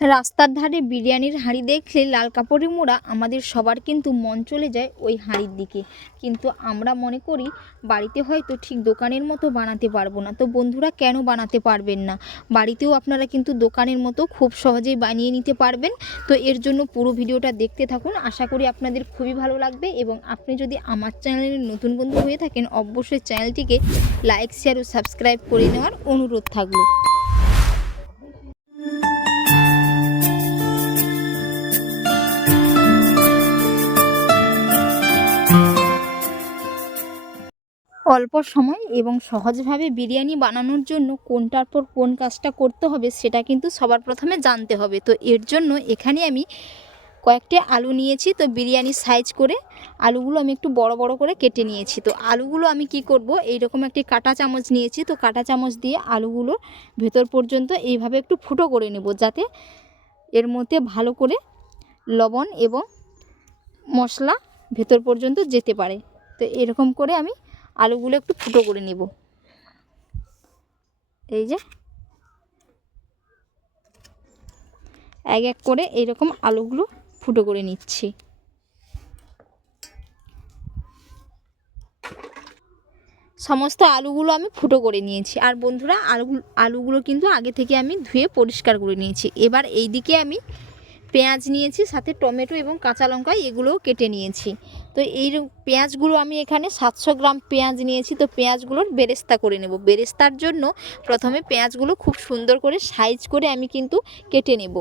রাস্তার ধারে বিরিয়ানির হাঁড়ি দেখলে লাল কাপড়ে মোড়া আমাদের সবার কিন্তু মন চলে যায় ওই হাঁড়ির দিকে। কিন্তু আমরা মনে করি বাড়িতে হয়তো ঠিক দোকানের মতো বানাতে পারব না। তো বন্ধুরা, কেন বানাতে পারবেন না? বাড়িতেও আপনারা কিন্তু দোকানের মতো খুব সহজেই বানিয়ে নিতে পারবেন। তো এর জন্য পুরো ভিডিওটা দেখতে থাকুন। আশা করি আপনাদের খুবই ভালো লাগবে এবং আপনি যদি আমার চ্যানেলের নতুন বন্ধু হয়ে থাকেন, অবশ্যই চ্যানেলটিকে লাইক, শেয়ার ও সাবস্ক্রাইব করে নেওয়ার অনুরোধ থাকল। অল্প সময় এবং সহজভাবে বিরিয়ানি বানানোর জন্য কোনটার পর কোন কাজটা করতে হবে সেটা কিন্তু সবার প্রথমে জানতে হবে। তো এর জন্য এখানে আমি কয়েকটি আলু নিয়েছি। তো বিরিয়ানি সাইজ করে আলুগুলো আমি একটু বড় বড় করে কেটে নিয়েছি। তো আলুগুলো আমি কি করব? এইরকম একটি কাঁটা চামচ নিয়েছি। তো কাঁটা চামচ দিয়ে আলুগুলো ভেতর পর্যন্ত এইভাবে একটু ফুটো করে নেব যাতে এর মধ্যে ভালো করে লবণ এবং মশলা ভেতর পর্যন্ত যেতে পারে। তো এরকম করে আমি আলুগুলো একটু ফুটো করে নেব। এই যে। এক এক করে এইরকম আলুগুলো ফুটো করে নিচ্ছি। সমস্ত আলুগুলো আমি ফুটো করে নিয়েছি। আর বন্ধুরা, আলুগুলো আলুগুলো কিন্তু আগে থেকে আমি ধুয়ে পরিষ্কার করে নিয়েছি। এবার এই দিকে আমি পেঁয়াজ নিয়েছি, সাথে টমেটো এবং কাঁচা লঙ্কা, এগুলোও কেটে নিয়েছি। তো এই পেঁয়াজগুলো আমি এখানে সাতশো গ্রাম পেঁয়াজ নিয়েছি, তো পেঁয়াজগুলোর বেরেস্তা করে নেব। বেরেস্তার জন্য প্রথমে পেঁয়াজগুলো খুব সুন্দর করে সাইজ করে আমি কিন্তু কেটে নেব।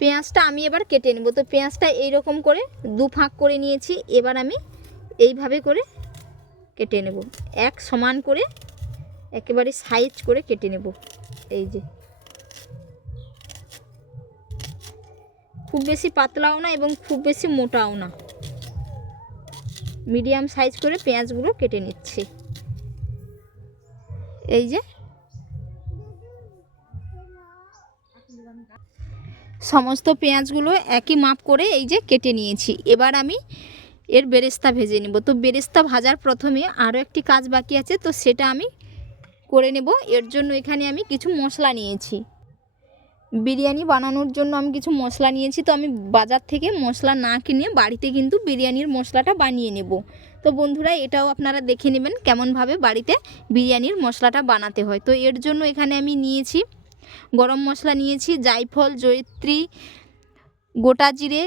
পেঁয়াজটা আমি এবার কেটে নেব। তো পেঁয়াজটা এইরকম করে দু ফাঁক করে নিয়েছি, এবার আমি এইভাবে করে কেটে নেব। এক সমান করে একেবারে সাইজ করে কেটে নেব। এই যে। খুব বেশি পাতলাও না এবং খুব বেশি মোটাও না। মিডিয়াম সাইজ করে পেঁয়াজগুলো কেটে নিচ্ছি। এই যে। সমস্ত পেঁয়াজগুলো একই মাপ করে এই যে কেটে নিয়েছি। এবার আমি এর বেরেস্তা ভেজে নেব। তো বেরেস্তা ভাজার প্রথমে আরও একটি কাজ বাকি আছে, তো সেটা আমি করে নেব। এর জন্য এখানে আমি কিছু মশলা নিয়েছি। বিরিয়ানি বানানোর জন্য আমি কিছু মশলা নিয়েছি। তো আমি বাজার থেকে মশলা না কিনে বাড়িতে কিন্তু বিরিয়ানির মশলাটা বানিয়ে নেব। তো বন্ধুরা, এটাও আপনারা দেখে নেবেন কেমনভাবে বাড়িতে বিরিয়ানির মশলাটা বানাতে হয়। তো এর জন্য এখানে আমি নিয়েছি গরম মশলা নিয়েছি, জায়ফল, জয়িত্রী, গোটা জিরে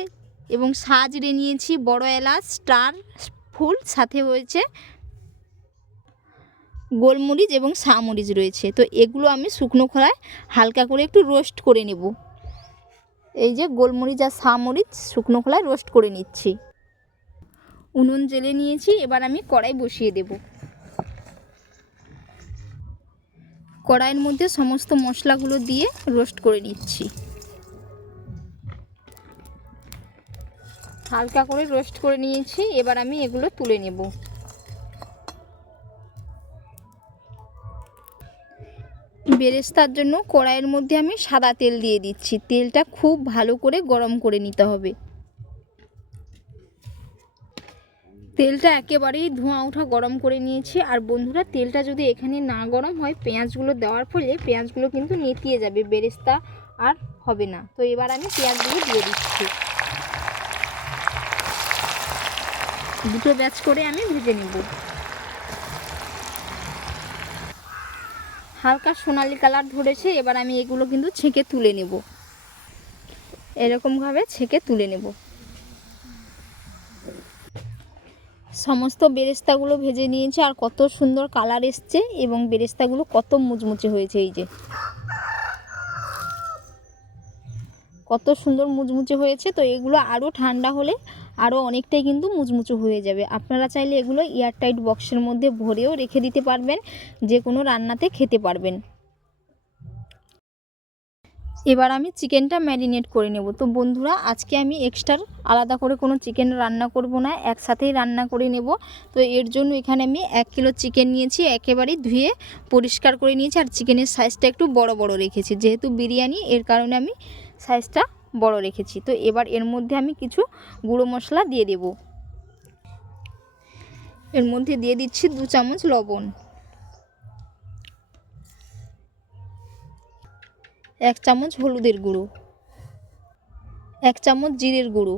এবং সা জিরে নিয়েছি বড় এলাচ, স্টার, ফুল, সাথে হয়েছে গোলমরিচ এবং মরিচ রয়েছে। তো এগুলো আমি শুকনো খোলায় হালকা করে একটু রোস্ট করে নেব। এই যে গোলমরিচ আর মরিচ শুকনো খোলায় রোস্ট করে নিচ্ছি। উনুন জেলে নিয়েছি, এবার আমি কড়াই বসিয়ে দেব। কড়াইয়ের মধ্যে সমস্ত মশলাগুলো দিয়ে রোস্ট করে নিচ্ছি। হালকা করে রোস্ট করে নিয়েছি, এবার আমি এগুলো তুলে নেব। বেরেস্তার জন্য কড়াইয়ের মধ্যে আমি সাদা তেল দিয়ে দিচ্ছি। তেলটা খুব ভালো করে গরম করে নিতে হবে। তেলটা একেবারেই ধোঁয়া ওঠা গরম করে নিয়েছি। আর বন্ধুরা, তেলটা যদি এখানে না গরম হয়, পেঁয়াজগুলো দেওয়ার ফলে পেঁয়াজগুলো কিন্তু নেতিয়ে যাবে, বেরেস্তা আর হবে না। তো এবার আমি পেঁয়াজগুলো দিয়ে দিচ্ছি। দুটো ব্যাচ করে আমি ভেজে নেব। হালকা সোনালি কালার ধরেছে, এবার আমি এগুলো কিন্তু ছেঁকে তুলে নেব। এরকমভাবে ছেঁকে তুলে নেব। সমস্ত বেরেস্তাগুলো ভেজে নিয়েছে, আর কত সুন্দর কালার এসছে, এবং বেরেস্তাগুলো কত মুচমুচে হয়েছে এই যে। কত সুন্দর মুচমুচে হয়েছে, তো এগুলো আরও ঠান্ডা হলে আরও অনেকটাই কিন্তু মুচমুচে হয়ে যাবে। আপনারা চাইলে এগুলো এয়ারটাইট বক্সের মধ্যে ভরেও রেখে দিতে পারবেন, যে কোনো রান্নাতে খেতে পারবেন। এবার আমি চিকেনটা ম্যারিনেট করে নেব। তো বন্ধুরা, আজকে আমি এক্সট্রা আলাদা করে কোনো চিকেন রান্না করব না, একসাথেই রান্না করে নেব। তো এর জন্য এখানে আমি এক কিলো চিকেন নিয়েছি, একেবারেই ধুয়ে পরিষ্কার করে নিয়েছি। আর চিকেনের সাইজটা একটু বড় বড় রেখেছি। যেহেতু বিরিয়ানি, এর কারণে আমি সাইজটা বড় রেখেছি। তো এবার এর মধ্যে আমি কিছু গুঁড়ো মশলা দিয়ে দেব। এর মধ্যে দিয়ে দিচ্ছি দু চামচ লবণ। এক চামচ হলুদের গুঁড়ো। এক চামচ জিরের গুঁড়ো।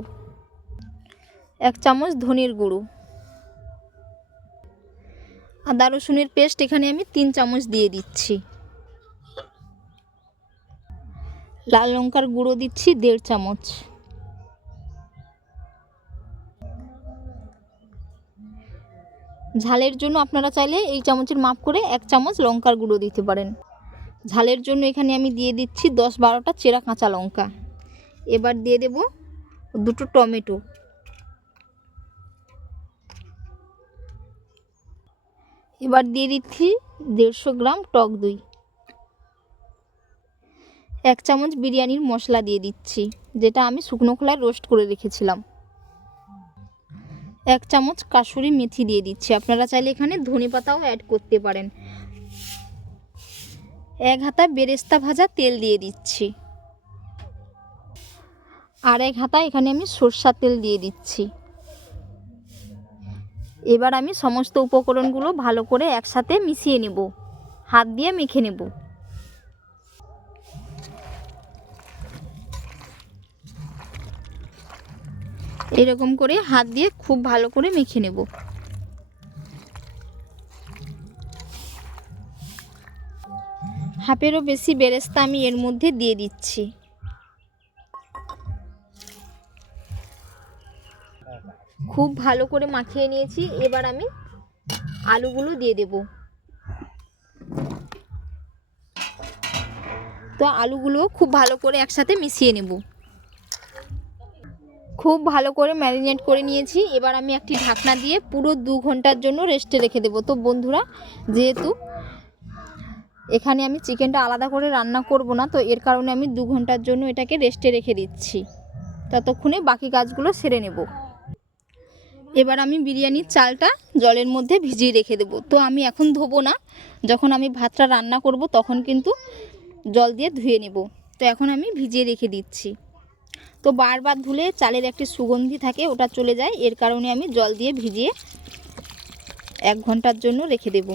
এক চামচ ধনের গুঁড়ো। আদা রসুনের পেস্ট এখানে আমি তিন চামচ দিয়ে দিচ্ছি। লাল লঙ্কার গুঁড়ো দিচ্ছি দেড় চামচ। ঝালের জন্য আপনারা চাইলে এই চামচের মাপ করে এক চামচ লঙ্কার গুঁড়ো দিতে পারেন। ঝালের জন্য এখানে আমি দিয়ে দিচ্ছি দশ বারোটা চেরা কাঁচা লঙ্কা। এবার দিয়ে দেব দুটো টমেটো। এবার দিয়ে দিচ্ছি দেড়শো গ্রাম টক দই। এক চামচ বিরিয়ানির মশলা দিয়ে দিচ্ছি, যেটা আমি শুকনো খোলায় রোস্ট করে রেখেছিলাম। এক চামচ কাসুরি মেথি দিয়ে দিচ্ছি, আপনারা চাইলে এখানে ধনে পাতাও অ্যাড করতে পারেন। এক হাতা বেরেস্তা ভাজা তেল দিয়ে দিচ্ছি। আর এক হাতা এখানে আমি সর্ষার তেল দিয়ে দিচ্ছি। এবার আমি সমস্ত উপকরণগুলো ভালো করে একসাথে মিশিয়ে নেব। হাত দিয়ে মেখে নেব। এরকম করে হাত দিয়ে খুব ভালো করে মেখে নেব। হাফেরও বেশি বেরেস্তা আমি এর মধ্যে দিয়ে দিচ্ছি। খুব ভালো করে মাখিয়ে নিয়েছি, এবার আমি আলুগুলো দিয়ে দেব। তো আলুগুলো খুব ভালো করে একসাথে মিশিয়ে নেব। খুব ভালো করে ম্যারিনেট করে নিয়েছি। এবার আমি একটি ঢাকনা দিয়ে পুরো দু ঘণ্টার জন্য রেস্টে রেখে দেবো। তো বন্ধুরা, যেহেতু এখানে আমি চিকেনটা আলাদা করে রান্না করব না, তো এর কারণে আমি দু ঘণ্টার জন্য এটাকে রেস্টে রেখে দিচ্ছি। ততক্ষণে বাকি কাজগুলো সেরে নেব। এবার আমি বিরিয়ানির চালটা জলের মধ্যে ভিজিয়ে রেখে দেবো। তো আমি এখন ধোবো না। যখন আমি ভাতটা রান্না করব, তখন কিন্তু জল দিয়ে ধুয়ে নেব। তো এখন আমি ভিজিয়ে রেখে দিচ্ছি। তো বারবার ধুলে চালের একটি সুগন্ধি থাকে, ওটা চলে যায়। এর কারণে আমি জল দিয়ে ভিজিয়ে এক ঘণ্টার জন্য রেখে দেব।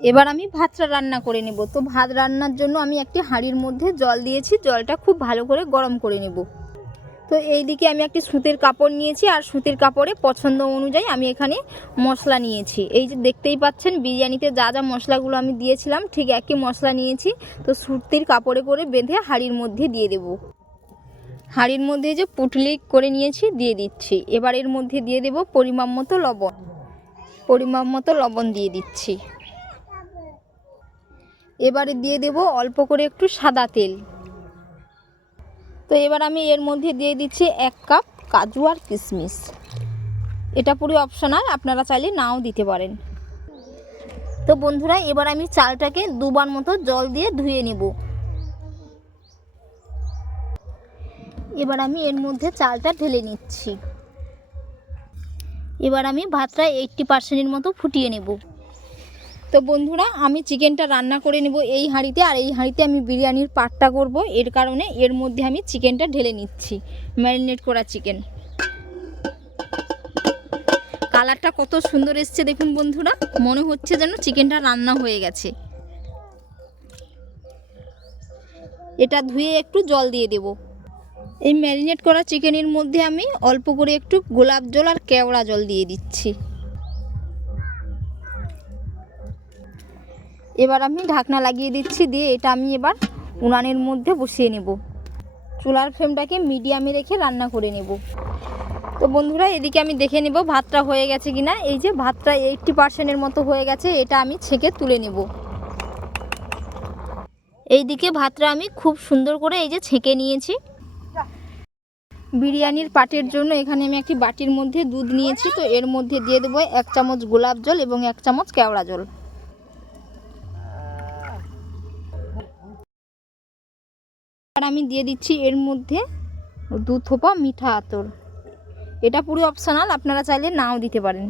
এবার আমি ভাতটা রান্না করে নেব। তো ভাত রান্নার জন্য আমি একটি হাঁড়ির মধ্যে জল দিয়েছি। জলটা খুব ভালো করে গরম করে নেব। তো এই দিকে আমি একটি সুতির কাপড় নিয়েছি আর সুতির কাপড়ে পছন্দ অনুযায়ী আমি এখানে মশলা নিয়েছি। এই যে দেখতেই পাচ্ছেন, বিরিয়ানিতে যা যা মশলাগুলো আমি দিয়েছিলাম, ঠিক একই মশলা নিয়েছি। তো সুতির কাপড়ে করে বেঁধে হাঁড়ির মধ্যে দিয়ে দেব। হাঁড়ির মধ্যে যে পুটলি করে নিয়েছি, দিয়ে দিচ্ছি। এবার এর মধ্যে দিয়ে দেব পরিমাপ মতো লবণ। পরিমাপ মতো লবণ দিয়ে দিচ্ছি। এবারে দিয়ে দেব অল্প করে একটু সাদা তেল। তো এবার আমি এর মধ্যে দিয়ে দিচ্ছি এক কাপ কাজু আর কিশমিশ। এটা পুরো অপশনাল আপনারা চাইলে নাও দিতে পারেন। তো বন্ধুরা, এবার আমি চালটাকে দুবার মতো জল দিয়ে ধুয়ে নেব। এবার আমি এর মধ্যে চালটা ঢেলে নিচ্ছি। এবার আমি ভাতটা এইটটি পার্সেন্টের মতো ফুটিয়ে নেব। তো বন্ধুরা, আমি চিকেনটা রান্না করে নেব এই হাঁড়িতে, আর এই হাঁড়িতে আমি বিরিয়ানির পাটটা করব। এর কারণে এর মধ্যে আমি চিকেনটা ঢেলে নিচ্ছি, ম্যারিনেট করা চিকেন। কালারটা কত সুন্দর এসছে দেখুন বন্ধুরা, মনে হচ্ছে যেন চিকেনটা রান্না হয়ে গেছে। এটা ধুয়ে একটু জল দিয়ে দেব। এই ম্যারিনেট করা চিকেনের মধ্যে আমি অল্প করে একটু গোলাপ জল আর কেওড়া জল দিয়ে দিচ্ছি। এবার আমি ঢাকনা লাগিয়ে দিচ্ছি, দিয়ে এটা আমি এবার উনানের মধ্যে বসিয়ে নেব। চুলার ফ্লেমটাকে মিডিয়ামে রেখে রান্না করে নেব। তো বন্ধুরা, এদিকে আমি দেখে নেব ভাতটা হয়ে গেছে কিনা। এই যে ভাতটা এইটটি পার্সেন্টের মতো হয়ে গেছে, এটা আমি ছেঁকে তুলে নেব। এইদিকে ভাতটা আমি খুব সুন্দর করে এই যে ছেঁকে নিয়েছি। বিরিয়ানির পাটের জন্য এখানে আমি একটি বাটির মধ্যে দুধ নিয়েছি, তো এর মধ্যে দিয়ে দেবো এক চামচ গোলাপ জল এবং এক চামচ কেওড়া জল। আর আমি দিয়ে দিচ্ছি এর মধ্যে দু থোপা মিঠা আতর। এটা পুরো অপশনাল আপনারা চাইলে নাও দিতে পারেন।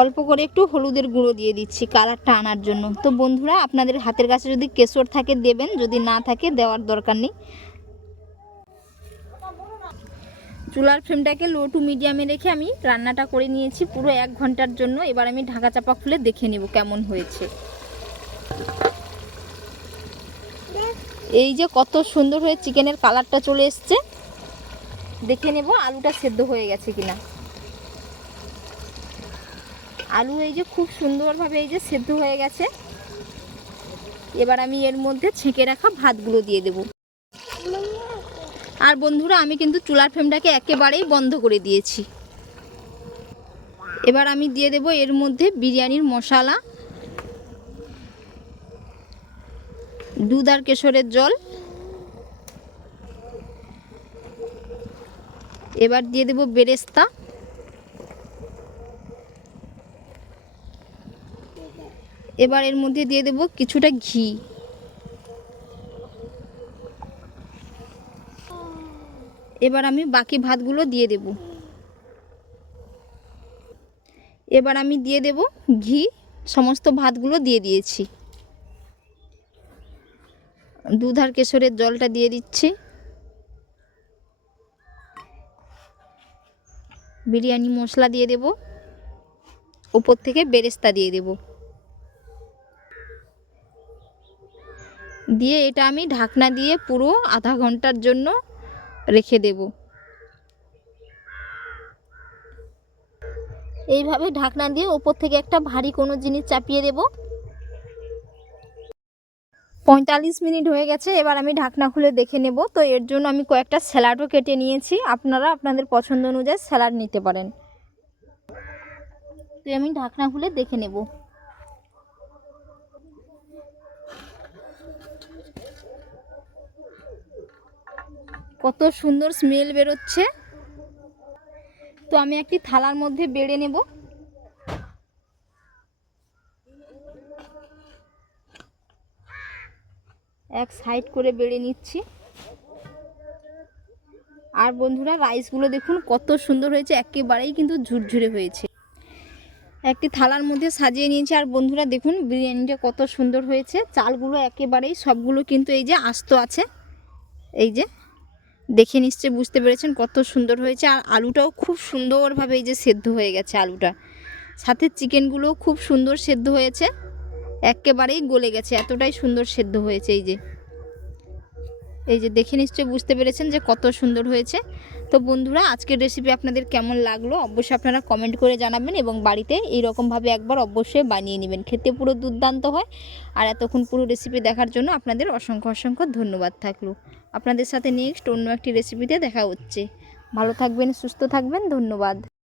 অল্প করে একটু হলুদের গুঁড়ো দিয়ে দিচ্ছি কালারটা আনার জন্য। তো বন্ধুরা, আপনাদের হাতের কাছে যদি কেশর থাকে দেবেন, যদি না থাকে দেওয়ার দরকার নেই। চুলার ফ্লেমটাকে লো টু মিডিয়ামে রেখে আমি রান্নাটা করে নিয়েছি পুরো এক ঘণ্টার জন্য। এবার আমি ঢাকা চাপা খুলে দেখে নেব কেমন হয়েছে। এই যে কত সুন্দর হয়ে চিকেনের কালারটা চলে এসছে। দেখে নেব আলুটা সেদ্ধ হয়ে গেছে কিনা। আলু এই যে খুব সুন্দরভাবে এই যে সেদ্ধ হয়ে গেছে। এবার আমি এর মধ্যে ছেঁকে রাখা ভাতগুলো দিয়ে দেব। আর বন্ধুরা, আমি কিন্তু চুলার ফ্লেমটাকে একেবারেই বন্ধ করে দিয়েছি। এবার আমি দিয়ে দেব এর মধ্যে বিরিয়ানির মশলা। দুধ আর কেশরের জল। এবার দিয়ে দেব বেরেস্তা। এবার এর মধ্যে দিয়ে দেব কিছুটা ঘি। এবার আমি বাকি ভাতগুলো দিয়ে দেব। এবার আমি দিয়ে দেব ঘি, সমস্ত ভাতগুলো দিয়ে দিয়েছি। দুধ আর কেশরের জলটা দিয়ে দিচ্ছি। বিরিয়ানি মশলা দিয়ে দেব। উপর থেকে বেরেস্তা দিয়ে দেব। দিয়ে এটা আমি ঢাকনা দিয়ে পুরো আধা ঘণ্টার জন্য রেখে দেব। এইভাবে ঢাকনা দিয়ে উপর থেকে একটা ভারী কোনো জিনিস চাপিয়ে দেব। পঁয়তাল্লিশ মিনিট হয়ে গেছে, এবার আমি ঢাকনা খুলে দেখে নেব। তো এর জন্য আমি কয়েকটা স্যালাডও কেটে নিয়েছি। আপনারা আপনাদের পছন্দ অনুযায়ী স্যালাড নিতে পারেন। তো আমি ঢাকনা খুলে দেখে নেব। কত সুন্দর স্মেল বেরোচ্ছে। তো আমি একটি থালার মধ্যে বেড়ে নেব। এক সাইড করে বেড়ে নিচ্ছি। আর বন্ধুরা, রাইসগুলো দেখুন কত সুন্দর হয়েছে, একেবারেই কিন্তু ঝুরঝুরে হয়েছে। একটি থালার মধ্যে সাজিয়ে নিয়েছি, আর বন্ধুরা দেখুন বিরিয়ানিটা কত সুন্দর হয়েছে, চালগুলো একেবারেই সবগুলো কিন্তু এই যে আস্ত আছে। এই যে, দেখে নিশ্চয় বুঝতে পেরেছেন কত সুন্দর হয়েছে, আর আলুটাও খুব সুন্দরভাবে এই যে সেদ্ধ হয়ে গেছে আলুটা। সাথে চিকেনগুলোও খুব সুন্দর সেদ্ধ হয়েছে। একেবারেই গলে গেছে। এতটাই সুন্দর সেদ্ধ হয়েছে এই যে। এই যে দেখে নিশ্চয়ই বুঝতে পেরেছেন যে কত সুন্দর হয়েছে। তো বন্ধুরা, আজকের রেসিপি আপনাদের কেমন লাগল অবশ্যই আপনারা কমেন্ট করে জানাবেন এবং বাড়িতে এই রকমভাবে একবার অবশ্যই বানিয়ে নেবেন। খেতে পুরো দুর্দান্ত হয়। আর এতক্ষণ পুরো রেসিপি দেখার জন্য আপনাদের অসংখ্য অসংখ্য ধন্যবাদ থাকল। আপনাদের সাথে নেক্সট অন্য একটি রেসিপিতে দেখা হচ্ছে। ভালো থাকবেন, সুস্থ থাকবেন, ধন্যবাদ।